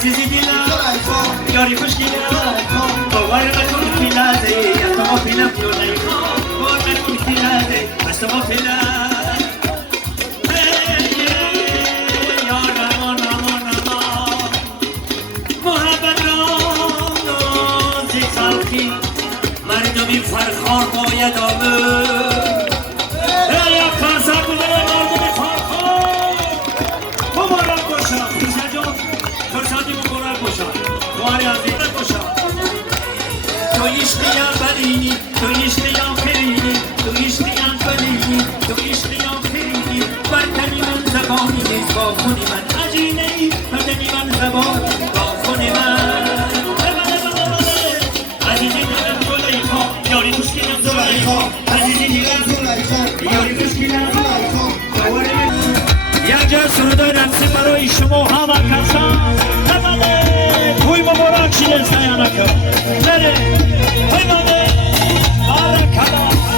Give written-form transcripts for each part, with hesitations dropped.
عزیزی دلم یاری خوشگلم باور نکن فیلازه از تو فیلم فیلازه باور نکن فیلازه از تو فیلم محبت نازی خلقی مردمی فرخار باید آمد یا کاسا بودن مردمی فرخار مبارک باشم خوشا جان فرسادی مبارک باشم دواری عزیزت باشم تو عشقیم بلینی تو عشقیم خیلی تو عشقیم بلینی تو عشقیم خیلی برکنی من زبانی نیست با خونی من عجینه ای بدنی من زبان با خونی من عزیزی دلم زلیخا یاری خوشگلم زلیخا عزیزی دلم زلیخا یاری خوشگلم یک جا سرودای رقصی برای شما همه کسان بله توی مبارک شیدن سیانه کن بله بله آره کلا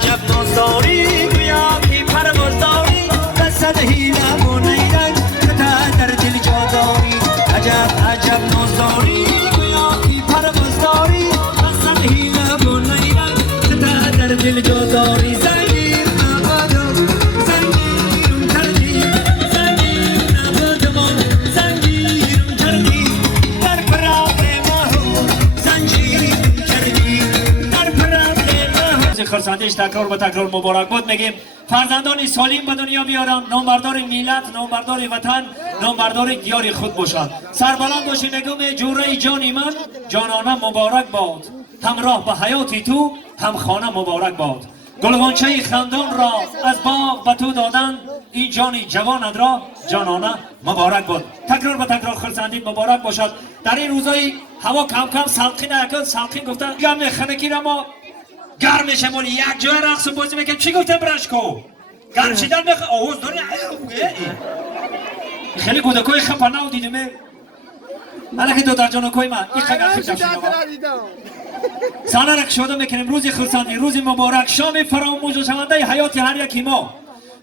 عجب نازداری گویا که پرواز داری بسد هیلم و نیرنگ تا در دل جا داری عجب نازداری گویا که پرواز داری بسد هیلم و نیرنگ تا در دل جا داری زنگیر نبادم زنگیرم کردی زنگیر نبادم زنگیرم کردی در پراب ماهو زنجیرم کردی در پراب خرسندش تکرار به تکرار مبارک باد میگیم فرزندان سالم به دنیا بیارم نامبردار ملت نامبردار وطن نامبردار دیار خود باشد سربلند باشی نگم جوره جان من جانانه مبارک باد همراه به حیات تو هم خانه مبارک باد گلغنچه خندان را از باغ به تو دادن این جان جوانت را جانانه مبارک باد تکرار به تکرار خرسندی مبارک باشد در این روزای هوا کم کم سلقین اکل سلقین گفتن گم خنکی را ما گرم میشه مولی یک جای رقص و بازی میکنم چی گفته برشکو؟ گرم شدن میخواه آواز داری خیلی گودکوی خپناو دیدمه حالا که دو در جانکوی من این خگر خیلی تفشید سانه رک شده میکنیم روزی خرسندی روزی مبارک شام فراموش و شونده حیات هر یکی ما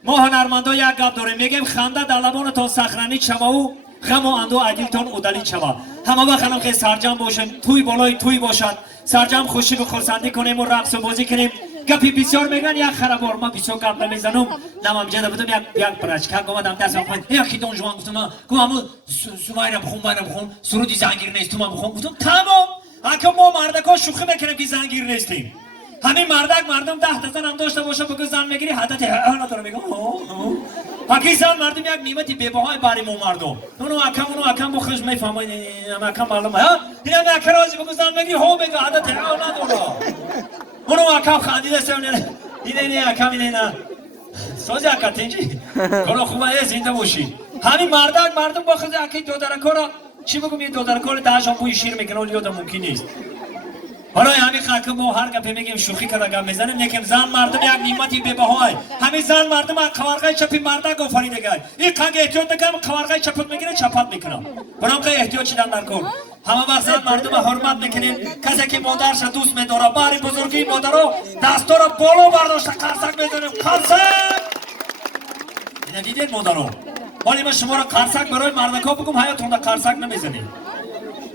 هنرمندا یک گپ داریم میگیم خنده در لبانتان سخرنی شوه و غم و اندو عدیلتان ادلی شوه همه وقت خلم که سرجم باشیم توی بالای توی باشد سرجم خوشی به خرسندی کنیم و رقص و بازی کنیم گپی بسیار میگن یک خرابار ما بسیار گپ نمیزنم نمام جده بودم یک پرچکک اومدم دستم خواهید یکی دون جوان گفتم همون سومایرم بخون سرودی زنگیر نیست تو من بخون گفتم تمام اگه ما مردکا شوخی میکنیم که زنگیر نیستیم همین مردم 10 تا زن هم داشته باشه بگو زن میگیری حدت نداره میگم حقی زن مردم یک نیمتی بی‌بهای برای مو مردم اونو اکم بخش میفهمه این اکم معلومه ها این هم یک رازی بگو زن میگیری هو میگه حدت نداره اونو اکم خندیده سونه این اکم نه سوزی اکتینجی کارو خوبه زنده باشی همین مردم بخواد اکی دو در کارا چی بگم یه دو در کار داشتم بوی شیر میکنه ولی یادم ممکن نیست حالا همین خاک ما هر گپی میگیم شوخی کردم میزنیم یکم زن مردم یک نیمتی به بهای همین زن مردم قوارغای چپی مردا گفریده گای این کاگ احتیاط میکنم قوارغای چپت میگیره چپت میکنم برام که احتیاط چیدن در کن همه بر زن مردم حرمت میکنیم کسی که مادرش دوست میداره باری بزرگی مادرو دستا رو بالا برداشته قرصک میزنیم قرصک اینا دیدید مادرو ولی من شما رو قرصک برای مردکا بگم حیاتون رو قرصک نمیزنید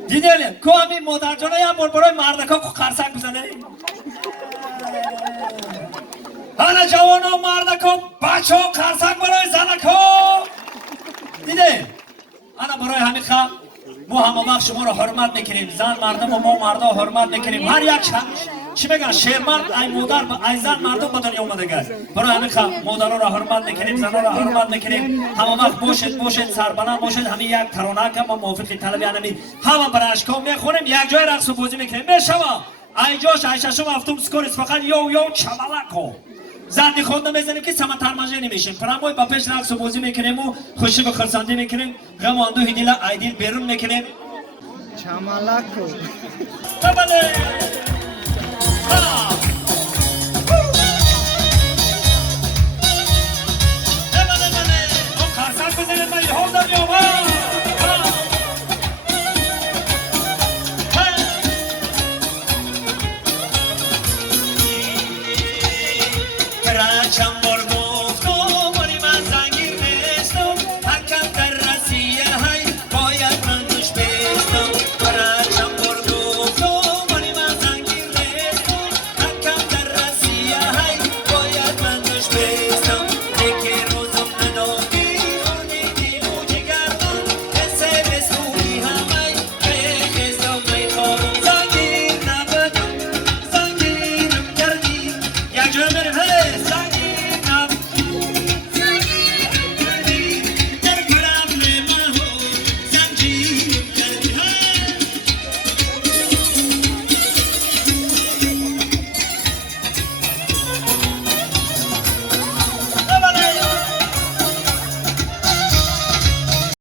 دیدید که همین مادر جانه یه بار برای مردکا قرصک بزنه حالا جوان ها مردکا بچه ها قرصک برای زنکا دیدید انا برای همین خواه ما همه وقت شما رو حرمت میکنیم زن مردم و ما مردا حرمت میکنیم هر یک چی بگن شیر مرد ای مادر ای زن مردم به دنیا اومده گه برای همین خواه مادرها رو حرمت میکنیم زنها رو حرمت میکنیم همه وقت باشید سربلند باشید همین یک ترانه که ما موافق طلبی انمی همه برای اشکام میخونیم یک جای رقص و بازی میکنیم میشما ای جاش ای ششم هفتم سکوریس فقط یو چملکو زندی خود نمیزنیم که سمن ترمجه نمیشیم پراموی با پیش رقص و بازی میکنیم و خوشی به خرسندی میکنیم غم و اندوه دیل ایدیل بیرون میکنیم چملکو بله